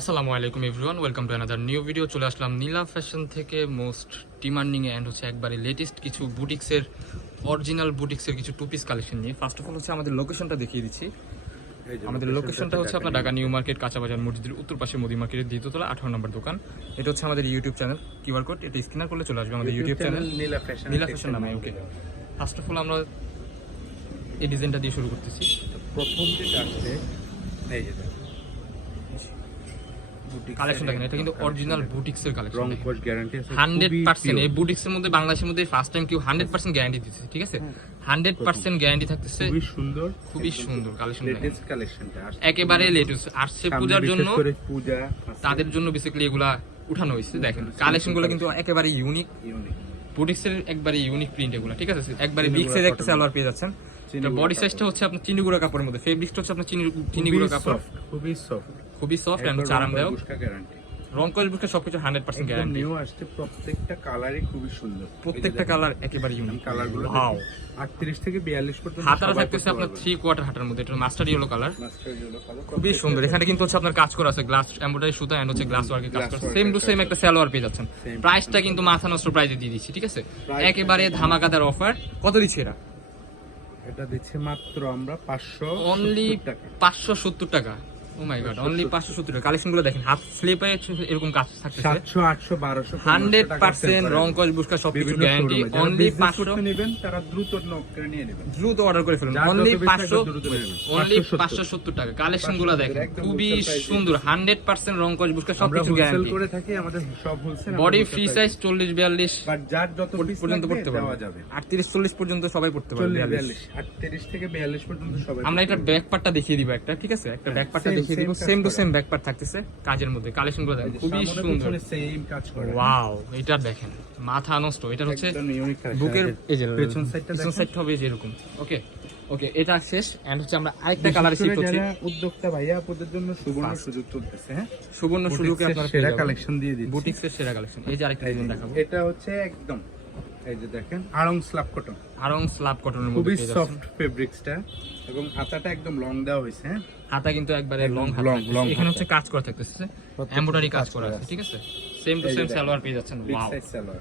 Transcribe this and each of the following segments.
আসসালামু আলাইকুম everyone welcome to another new video চলে আসলাম নীলা ফ্যাশন থেকে মোস্ট ডিমান্ডিং অ্যান্ড হচ্ছে একবারে লেটেস্ট কিছু বুটিক্সের অরিজিনাল বুটিক্সের কিছু টু পিস কালেকশন নিয়ে। ফার্স্ট অফ অল হচ্ছে আমাদের লোকেশনটা দেখিয়ে দিচ্ছি। আমাদের লোকেশনটা হচ্ছে আপনার ঢাকা নিউ মার্কেট কাঁচাবাজার মসজিদের উত্তর পাশে মোদি মার্কেটের দ্বিতীয়তলা আঠারো নম্বর দোকান। এটা হচ্ছে আমাদের ইউটিউব চ্যানেল কিউআর কোড এটা স্ক্যানার করলে চলে আসবে আমাদের YouTube channel Nila fashion Nila fashion নামে ওকে ফার্স্ট অফ অল আমরা এই ডিজাইনটা দিয়ে শুরু করতেছি। প্রথম যেটা আসছে এই যে দেখো। কালেকশন দেখেন এটা কিন্তু অরিজিনাল বুটিক্সের রং কালেকশন কোর্স গ্যারান্টি আছে হান্ড্রেড খুবই পার্সেন্ট pure, এই মধ্যে বাংলাদেশের মধ্যে ফার্স্ট টাইম কেউ হান্ড্রেড পার্সেন্ট গ্যারান্টি দিচ্ছে ঠিক আছে? হান্ড্রেড পার্সেন্ট গ্যারান্টি থাকতেছে। খুবই সুন্দর খুবই সুন্দর কালেকশন লেটেস্ট কালেকশনটা একেবারে লেটেস্ট আসছে পূজার জন্য। পূজা তাদের জন্য বেসিক্যালি এগুলা উঠানো হয়েছে দেখেন। কালেকশনগুলো কিন্তু একেবারে ইউনিক unique। বুটিক্সের একবারে ইউনিক প্রিন্ট এগুলো ঠিক আছে? একবারে বিগ চিনিগুড়া সাইজ একটা সালোয়ার পেয়ে যাচ্ছেন। বডি। সাইজটা হচ্ছে আপনার চিনিগুড়া কাপড়ের মধ্যে। ফেব্রিক্সটা হচ্ছে আপনার চিনি খুবই চিনিগুড়া কাপড়। খুবই সফট খুবই সফট এন্ড আরামদায়ক। রং কয়েল সবকিছু হান্ড্রেড পার্সেন্ট গ্যারান্টি নিউ আসছে প্রত্যেকটা কালারই খুবই সুন্দর। প্রত্যেকটা কালার একেবারে ইউনিক কালারগুলো ওয়াও 38 থেকে 42 পর্যন্ত হাতারা থাকতেছে আপনার পারবে। থ্রি কোয়ার্টার হাটার মধ্যে এটা master yellow colour Master yellow color, খুবই সুন্দর। এখানে কিন্তু হচ্ছে আপনার কাজ করা আছে গ্লাস এমব্রয়ডারি সুতা এন্ড হচ্ছে গ্লাস ওয়ার্কের কাজ করা সেম টু সেম একটা সালোয়ার পেয়ে যাচ্ছেন। প্রাইসটা কিন্তু মাথা নষ্ট প্রাইসে দিয়ে দিচ্ছি ঠিক আছে? একেবারে ধামাকাদার অফার কত দিচ্ছে এটা এটা দিচ্ছে মাত্র আমরা 500 অনলি টাকা। পাঁচশো সত্তর টাকা। ও মাই গড অনলি পাঁচশো সত্তর টাকা। কালেকশন দেখেন হাফ স্লিপে এরকম কাজ থাকতেছে। 700 800 1200 হান্ড্রেড পার্সেন্ট রং কস বুসকা সব কিছু গ্যারান্টি অনলি পাঁচশো নেবেন তারা দ্রুত নক করে নিয়ে নেবেন। দ্রুত অর্ডার করে ফেলুন। অনলি বেশি পাঁচশো লাগবে দ্রুত নেবেন। অনলি 570 টাকা। কালেকশন দেখেন খুবই সুন্দর। হান্ড্রেড পার্সেন্ট রং কস বুসকা সব কিছু হোলসেল গ্যারান্টি করে থাকি আমাদের সব হোলসেল বডি ফ্রি সাইজ চল্লিশ বিয়াল্লিশ। বাট যার যত পর্যন্ত পড়তে পারবে। যাবে। আটত্রিশ চল্লিশ পর্যন্ত সবাই পড়তে পারবে 42 38 থেকে 42 পর্যন্ত সবাই আমরা এটা ব্যাক পার্টটা দেখিয়ে দিব একটা ঠিক আছে? একটা ব্যাক পার্টটা দেখিয়ে দিব। সেম টু সেম ব্যাক থাকতেছে কাজের মধ্যে কালেকশনগুলো দেখেন খুবই সুন্দর। সেম কাজ করে। ওয়াও এটা দেখেন মাথা নষ্ট। এটা হচ্ছে বুকের এই যে পেছন সাইডটা পিছন সাইডটা হবে এই এরকম ওকে ওকে এটা শেষ। এন্ড হচ্ছে আমরা আরেকটা কালারে শিফট যারা উদ্যোক্তা ভাইয়া আপুদের জন্য সুবর্ণ সুযোগ চলতেছে হ্যাঁ? সুবর্ণ সুযোগে আপনারা সেরা কালেকশন দিয়ে দিচ্ছি। বুটিক্সের সেরা কালেকশন এই যে আরেকটা ডিজাইন দেখাবো। এটা হচ্ছে একদম এই যে দেখেন আড়ং স্ল্যাব কটন আরং স্ল্যাব কটনের মধ্যে খুবই সফট ফেব্রিক্সটা এবং হাতাটা একদম লং দেওয়া হয়েছে হ্যাঁ? হাতা কিন্তু একবারে লং long এখানে হচ্ছে কাজ করা থাকতেছে এমব্রয়ডারি কাজ করা আছে। ঠিক আছে? সেম টু সেম সালোয়ার পেয়ে যাচ্ছেন ওয়াও সালোয়ার।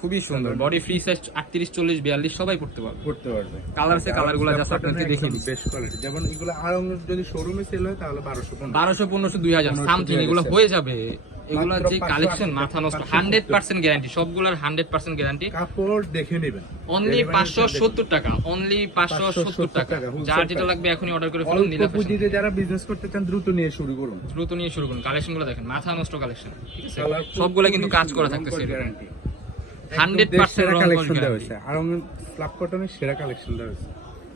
খুবই সুন্দর। বডি ফ্রি সাইজ আটত্রিশ চল্লিশ বিয়াল্লিশ সবাই পড়তে পারবে। করতে পারবে। Colour আছে, colour গুলো just আপনাদেরকে দেখিয়ে দিচ্ছি। বেস্ট কোয়ালিটি যেমন এগুলো আড়ং যদি শোরুমে সেল হয় তাহলে 1200 বারোশো পনেরোশো দুই হাজার। সামথিং এগুলো হয়ে যাবে। এগুলো যে কালেকশন মাথা নষ্ট 570 হান্ড্রেড পার্সেন্ট গ্যারান্টি সবগুলোর হান্ড্রেড পার্সেন্ট গ্যারান্টি কাপড় দেখে নেবেন। অনলি Delivery পাঁচশো দেখে সত্তর টাকা অনলি পাঁচশো সত্তর 570 টাকা। যার যেটা লাগবে এখনই অর্ডার করে ফেলুন নীলা পুঁজিতে যারা বিজনেস করতে চান দ্রুত নিয়ে শুরু করুন। দ্রুত নিয়ে শুরু করুন কালেকশনগুলো দেখেন মাথা নষ্ট কালেকশন ঠিক আছে? সবগুলো কিন্তু কাজ করা থাকতেছে গ্যারান্টি 100% রং কালেকশন দেওয়া হয়েছে। আড়ং স্ল্যাব কটনের সেরা কালেকশন দেওয়া হয়েছে।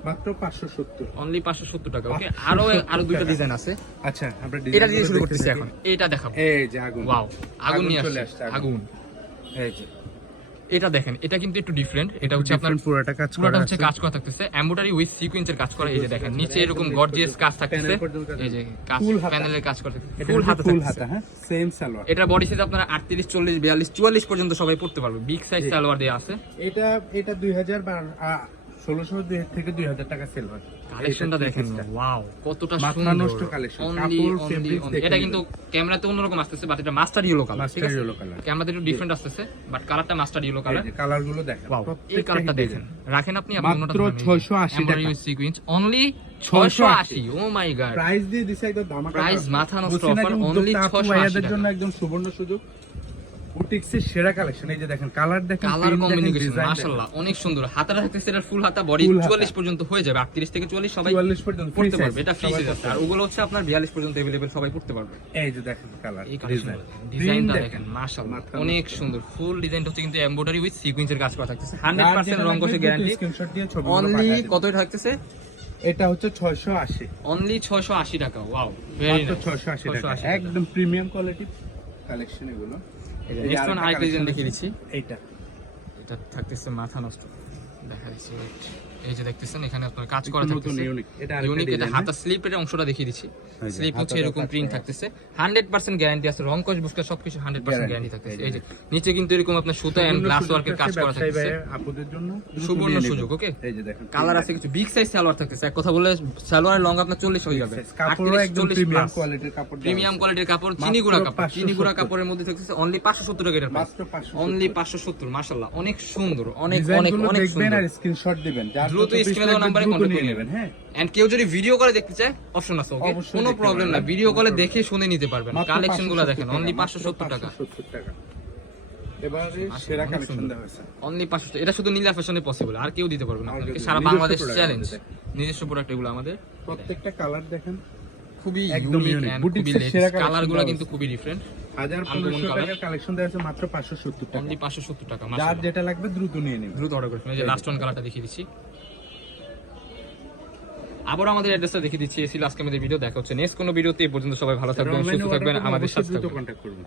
মাত্র 570 অনলি পাঁচশো সত্তর টাকা ওকে আরও আরও দুইটা ডিজাইন আছে। আচ্ছা আমরা এটা দিয়ে শুরু করতেছি এখন। এটা দেখাবো। এই যে আগুন। ওয়াও আগুন নিয়ে আসছে আগুন। এই যে। এটা দেখেন এটা কিন্তু একটু ডিফারেন্ট এটা হচ্ছে আপনার পুরোটা কাজ পুরোটা হচ্ছে। কাজ করা থাকতেছে। এমব্রয়ডারি উইথ সিকোয়েন্সের কাজ করা এই যে দেখেন নিচে এরকম গর্জিয়াস কাজ থাকতেছে। এই যে কাজ প্যানেলের কাজ করা এটা ফুল হাতে ফুল হাতা হ্যাঁ? সেম সালোয়ার। এটা বডি সাইজ আপনারা আটত্রিশ চল্লিশ বিয়াল্লিশ চুয়াল্লিশ পর্যন্ত সবাই পড়তে পারবে। বিগ সাইজ সালোয়ার দেওয়া আছে। এটা এটা 2000 ষোলোশো থেকে দুই হাজার টাকা সেল হয়। কালেকশনটা দেখেন টা। ওয়াও কতটা সুন্দর। নষ্ট collection, কাপড়, only, fabrics only। দেখে এটা কিন্তু ক্যামেরাতে অন্যরকম আসতেছে বাট এটা মাস্টার ইয়েলো কালার ঠিক মাস্টার ইয়েলো কালার ক্যামেরাতে একটু ডিফারেন্ট আসতেছে বাট কালারটা মাস্টার ইয়েলো কালার কালারগুলো দেখেন এই কালারটা দেখেন। রাখেন আপনি মাত্র 680 টাকা। Sequence only 680 oh my god price দিয়ে দিছে একদম ধামাকা Price মাথা নষ্ট বলছি না offer, যে only উদ্যোক্তা আপু 680 টাকা। জন্য একদম সুবর্ণ সুযোগ। বুটিক্সের সেরা কালেকশন এই যে দেখেন কালার দেখেন কালার print দেখেন, কম্বিনেশন design দেখেন। মাশাআল্লাহ অনেক সুন্দর হাতাটা থাকতেছে এটা ফুল হাতা বডি Full হাতা। 44 পর্যন্ত হয়ে যাবে 38 থেকে 44 সবাই 44 পর্যন্ত free পড়তে size, পারবে এটা ফ্রি সবাই সাইজ পড়তে আর ওগুলো হচ্ছে আপনার 42 পর্যন্ত अवेलेबल সবাই পড়তে পারবে এই যে দেখেন কালার এই কালেকশন ডিজাইনটা দেখেন মাশাআল্লাহ অনেক সুন্দর ফুল ডিজাইনটা হচ্ছে কিন্তু এমব্রয়ডারি উইথ সিকোয়েন্সের কাজ করা থাকতেছে 100% রং কষে গ্যারান্টি স্ক্রিনশট দিয়ে ছবি অনলি কত থাকতেছে এটা হচ্ছে 680 অনলি 680 টাকা ওয়াও ভেরি মাত্র 680 টাকা 680 একদম প্রিমিয়াম কোয়ালিটি কালেকশন এগুলো এই যে নেক্সট। দিচ্ছি এইটা এটা থাকতেছে মাথা নষ্ট দেখা যাচ্ছে। এই যে দেখতেছেন এখানে আপনার কাজ করা থাকতেছে। ইউনিক এটা এটা হাতা স্লিপের অংশটা দেখিয়ে দিচ্ছি। স্লিপ হচ্ছে এরকম প্রিন্ট থাকতেছে। হান্ড্রেড পার্সেন্ট গ্যারান্টি আছে রং কস বুসকা সবকিছু হান্ড্রেড পার্সেন্ট Guarantee, গ্যারান্টি থাকতেছে। এই যে নিচে কিন্তু এরকম আপনার সুতা এন্ড গ্লাস ওয়ার্কের কাজ করা থাকতেছে। জন্য সুবর্ণ সুযোগ, okay? এই যে দেখেন। কালার আছে কিছু বিগ সাইজ সালোয়ার থাকতেছে। এক কথা বলে সালোয়ারের লং আপনার চল্লিশ হয়ে যাবে। একদম প্রিমিয়াম কোয়ালিটির কাপড় প্রিমিয়াম কোয়ালিটির কাপড় চিনি গুঁড়া কাপড়। চিনি গুঁড়া কাপড়ের মধ্যে থাকতেছে অনলি পাঁচশো সত্তর টাকা এটার মাত্র 570 অনলি পাঁচশো সত্তর মাসাল্লাহ অনেক সুন্দর অনেক অনেক অনেক দেখবেন সুন্দর। আর স্ক্রিনশট দিবেন। যার দ্রুত স্ক্রিনে দেওয়া নাম্বারে কন্ট্যাক্ট করে নেবেন হ্যাঁ। এন্ড কেউ যদি ভিডিও করে দেখতে চায় অপশন আছে ওকে কোনো প্রবলেম না। ভিডিও কলে দেখে শুনে নিতে পারবেন। মাত্র কালেকশনগুলো 570 দেখেন অনলি মাত্র পাঁচশো সত্তর টাকা। 570 টাকা। এবারে সেরা কালেকশন দেওয়া হয়েছে। অনলি পাঁচশো এটা শুধু নীলা ফ্যাশনে পসিবল আর কেউ দিতে পারবে না আপনাকে। সারা বাংলাদেশ নিজস্ব চ্যালেঞ্জ আমাদের। নিজস্ব প্রোডাক্ট এগুলো আমাদের। প্রত্যেকটা কালার দেখেন। খুবই ইউনিক এন্ড লেটেস্ট কিন্তু খুবই ডিফারেন্ট হাজার পনেরোশো টাকার কালেকশন দেওয়া মাত্র পাঁচশো সত্তর টাকা। অনলি পাঁচশো সত্তর টাকা যার যেটা লাগবে দ্রুত নিয়ে নেবেন। দ্রুত অর্ডার এই যে লাস্ট ওয়ান কালারটা দেখিয়ে দিচ্ছি। আবার আমাদের অ্যাড্রেসটা দেখিয়ে দিচ্ছি এসি আজকে আমাদের ভিডিও দেখা হচ্ছে নেক্সট কোনো ভিডিওতে এই পর্যন্ত সবাই ভালো থাকবেন সুস্থ থাকবেন আমাদের সাথে কন্ট্যাক্ট করবেন